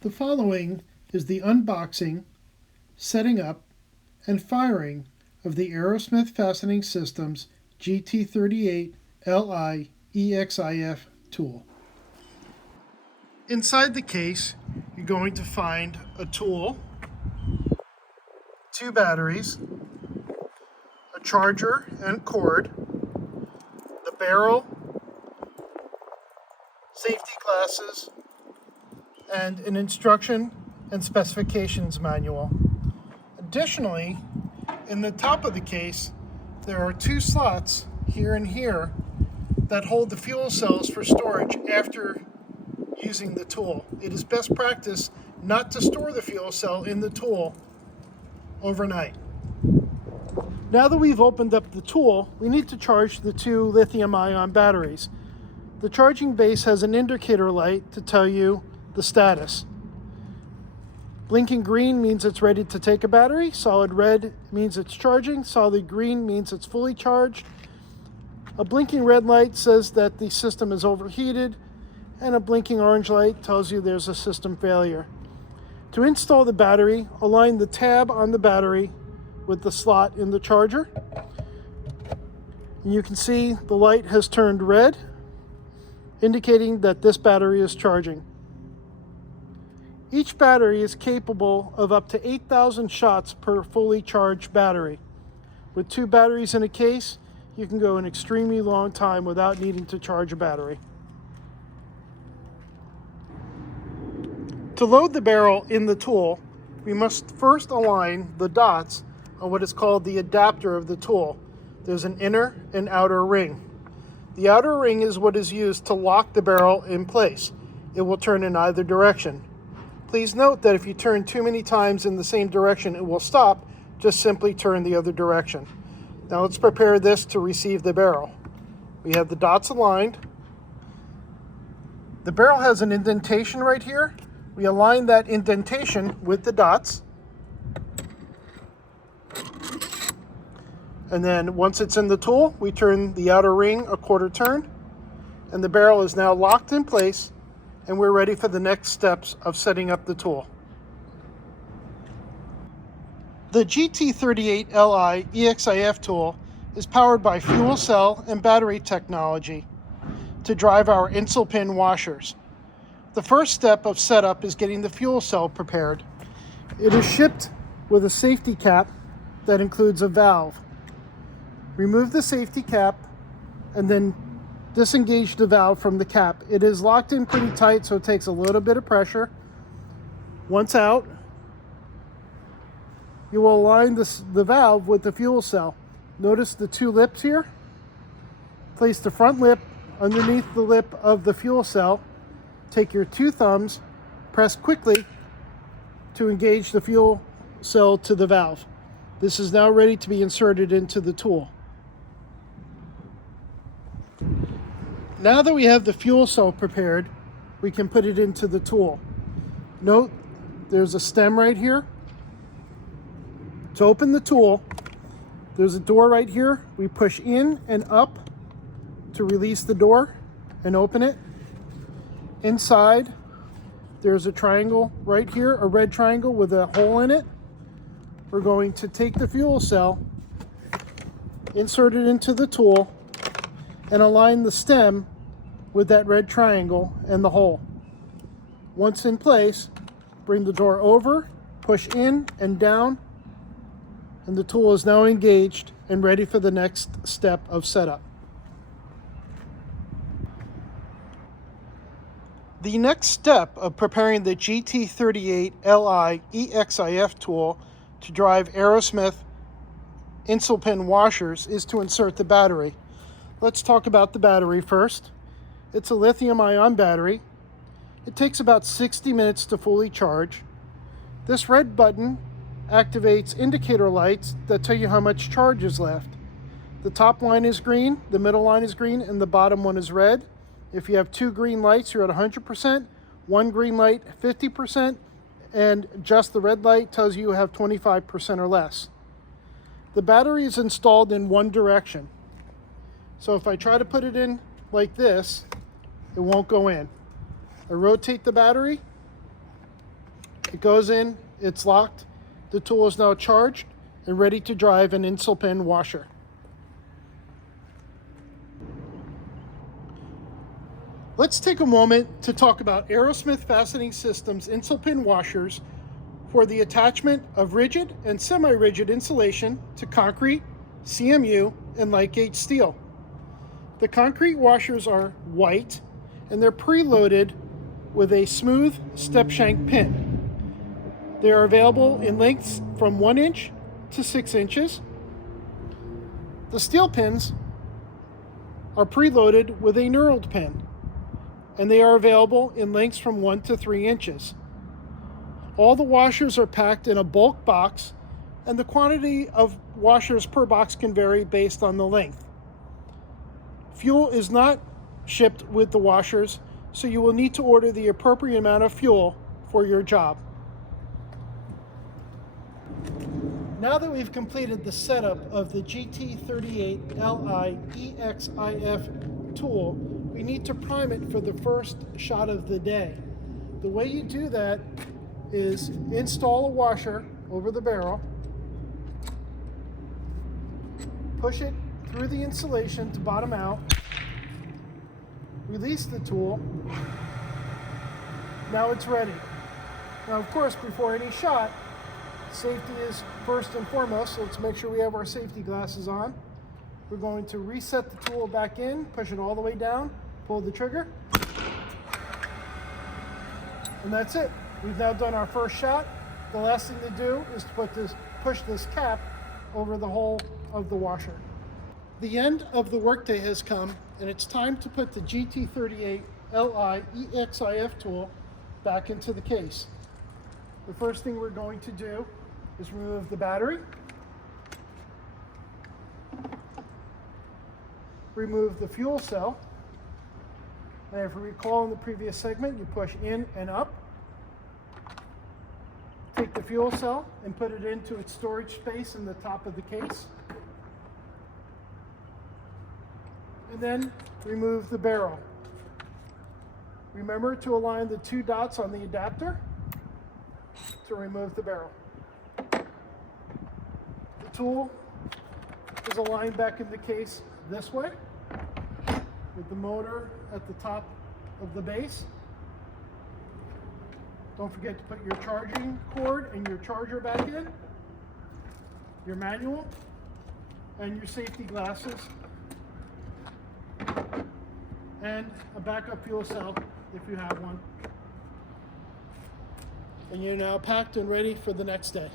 The following is the unboxing, setting up, and firing of the Aerosmith Fastening Systems GT38LI EXIF tool. Inside the case, you're going to find a tool, 2 batteries, a charger and cord, the barrel, safety glasses, and an instruction and specifications manual. Additionally, in the top of the case, there are 2 slots here and here that hold the fuel cells for storage after using the tool. It is best practice not to store the fuel cell in the tool overnight. Now that we've opened up the tool, we need to charge the 2 lithium-ion batteries. The charging base has an indicator light to tell you the status. Blinking green means it's ready to take a battery. Solid red means it's charging. Solid green means it's fully charged. A blinking red light says that the system is overheated, and a blinking orange light tells you there's a system failure. To install the battery, align the tab on the battery with the slot in the charger. And you can see the light has turned red, indicating that this battery is charging. Each battery is capable of up to 8,000 shots per fully charged battery. With 2 batteries in a case, you can go an extremely long time without needing to charge a battery. To load the barrel in the tool, we must first align the dots on what is called the adapter of the tool. There's an inner and outer ring. The outer ring is what is used to lock the barrel in place. It will turn in either direction. Please note that if you turn too many times in the same direction, it will stop. Just simply turn the other direction. Now let's prepare this to receive the barrel. We have the dots aligned. The barrel has an indentation right here. We align that indentation with the dots. And then once it's in the tool, we turn the outer ring a quarter turn, and the barrel is now locked in place, and we're ready for the next steps of setting up the tool. The GT38LI EXIF tool is powered by fuel cell and battery technology to drive our InsulPin washers. The first step of setup is getting the fuel cell prepared. It is shipped with a safety cap that includes a valve. Remove the safety cap and then disengage the valve from the cap. It is locked in pretty tight, so it takes a little bit of pressure. Once out, you will align the valve with the fuel cell. Notice the 2 lips here. Place the front lip underneath the lip of the fuel cell. Take your 2 thumbs, press quickly to engage the fuel cell to the valve. This is now ready to be inserted into the tool. Now that we have the fuel cell prepared, we can put it into the tool. Note, there's a stem right here. To open the tool, there's a door right here. We push in and up to release the door and open it. Inside, there's a triangle right here, a red triangle with a hole in it. We're going to take the fuel cell, insert it into the tool, and align the stem with that red triangle and the hole. Once in place, bring the door over, push in and down, and the tool is now engaged and ready for the next step of setup. The next step of preparing the GT38LI EXIF tool to drive Aerosmith InsulPin washers is to insert the battery. Let's talk about the battery first. It's a lithium-ion battery. It takes about 60 minutes to fully charge. This red button activates indicator lights that tell you how much charge is left. The top line is green, the middle line is green, and the bottom one is red. If you have 2 green lights, you're at 100%, 1 green light, 50%, and just the red light tells you have 25% or less. The battery is installed in one direction. So if I try to put it in like this, it won't go in. I rotate the battery, It goes in, it's locked. The tool is now charged and ready to drive an InsulPin washer. Let's take a moment to talk about Aerosmith Fastening Systems InsulPin washers for the attachment of rigid and semi-rigid insulation to concrete, CMU, and light gauge steel. The concrete washers are white and they're preloaded with a smooth step shank pin. They are available in lengths from 1 inch to 6 inches. The steel pins are preloaded with a knurled pin, and they are available in lengths from 1 to 3 inches. All the washers are packed in a bulk box, and the quantity of washers per box can vary based on the length. Fuel is not shipped with the washers, so you will need to order the appropriate amount of fuel for your job. Now that we've completed the setup of the GT38LI EXIF tool, we need to prime it for the first shot of the day. The way you do that is install a washer over the barrel, push it through the insulation to bottom out, release the tool. Now it's ready. Now, of course, before any shot, safety is first and foremost, so let's make sure we have our safety glasses on. We're going to reset the tool back in, push it all the way down, pull the trigger, and that's it. We've now done our first shot. The last thing to do is to push this cap over the hole of the washer. The end of the workday has come, and it's time to put the GT38LI EXIF tool back into the case. The first thing we're going to do is remove the battery, remove the fuel cell, and if you recall in the previous segment, you push in and up. Take the fuel cell and put it into its storage space in the top of the case. And then remove the barrel. Remember to align the 2 dots on the adapter to remove the barrel. The tool is aligned back in the case this way with the motor at the top of the base. Don't forget to put your charging cord and your charger back in, your manual, and your safety glasses, and a backup fuel cell if you have one. And you're now packed and ready for the next day.